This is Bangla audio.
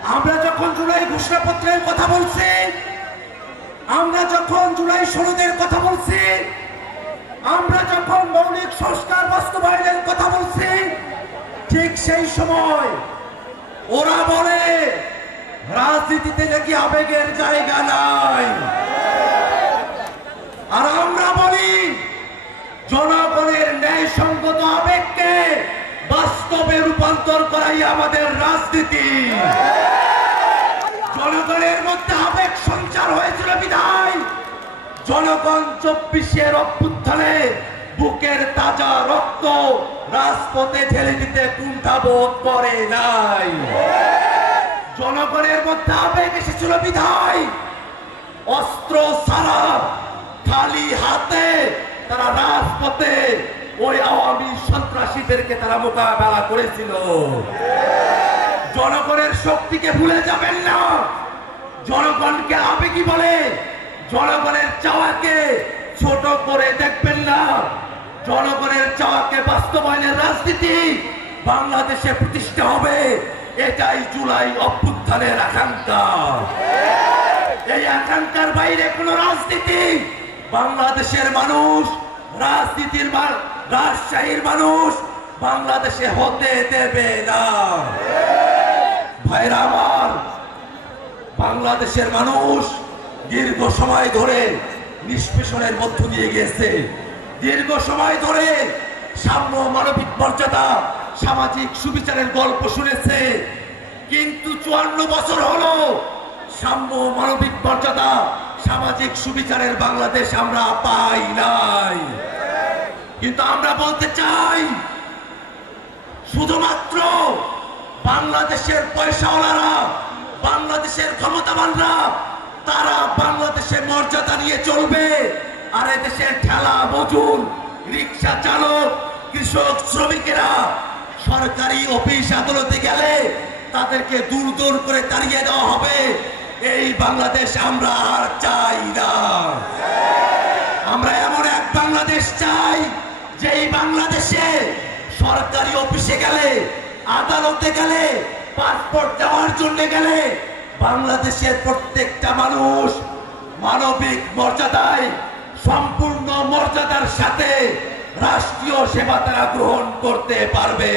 আমরা যখন জুলাই ঘোষণাপত্রের কথা বলছি, আমরা যখন জুলাই সনদের কথা বলছি, আমরা যখন মৌলিক সংস্কার বাস্তবায়নের কথা বলছি, ঠিক সেই সময় ওরা বলে রাজনীতিতে নাকি আবেগের জায়গা নাই। আর আমরা বলি জনগণের ন্যায়সঙ্গত আবেগকে বাস্তবে রূপান্তর করাই আমাদের রাজনীতি। জনগণের মধ্যে আবেগ সঞ্চার হয়েছিল বিধায় জনগণ 24-এর অভ্যুত্থানে বুকের তাজা রক্ত রাজপথে ঢেলে দিতে কুণ্ঠাবোধ করে নাই। জনগণের মধ্যে আবেগ এসেছিল বিধায় অস্ত্র ছাড়া খালি হাতে তারা রাজপথে ওই আওয়ামী সন্ত্রাসীদেরকে তারা মোকাবেলা করেছিল। জনগণের শক্তিকে ভুলে যাবেন না। জনগণকে আবেগী বলে জনগণের চাওয়াকে ছোট করে দেখবেন না। জনগণের চাওয়াকে বাস্তবায়নের রাজনীতি বাংলাদেশে প্রতিষ্ঠা হবে, এটাই জুলাই অভ্যুত্থানের আকাঙ্ক্ষা। এই আকাঙ্ক্ষার বাইরে কোন রাজনীতি বাংলাদেশের মানুষ, রাজনীতির রাজশাহীর মানুষ বাংলাদেশে হতে দেবে না। ভাইরা আমার, বাংলাদেশের মানুষ দীর্ঘ সময় ধরে নিষ্পেষণের মধ্য দিয়ে গেছে। দীর্ঘ সময় ধরে সাম্য, মানবিক মর্যাদা, সামাজিক সুবিচারের গল্প শুনেছে, কিন্তু 54 বছর হলো সাম্য, মানবিক মর্যাদা, সামাজিক সুবিচারের বাংলাদেশ আমরা পাই নাই। কিন্তু আমরা বলতে চাই, শুধুমাত্র বাংলাদেশের পয়সাওয়ালারা, বাংলাদেশের ক্ষমতাবানরা তারা বাংলাদেশের মর্যাদা নিয়ে চলবে, আর এদেশের ঠেলা মজুর, রিক্সা চালক, কৃষক, শ্রমিকেরা সরকারি অফিস আদালতে গেলে তাদেরকে দূর দূর করে তাড়িয়ে দেওয়া হবে। এই বাংলাদেশ আমরা আর চাই না। আমরা এমন এক বাংলাদেশ চাই যেই বাংলাদেশে সরকারি অফিসে গেলে, আদালতে গেলে, পাসপোর্ট দেওয়ার জন্য গেলে বাংলাদেশের প্রত্যেকটা মানুষ মানবিক মর্যাদায়, সম্পূর্ণ মর্যাদার সাথে রাষ্ট্রীয় সেবা তারা গ্রহণ করতে পারবে।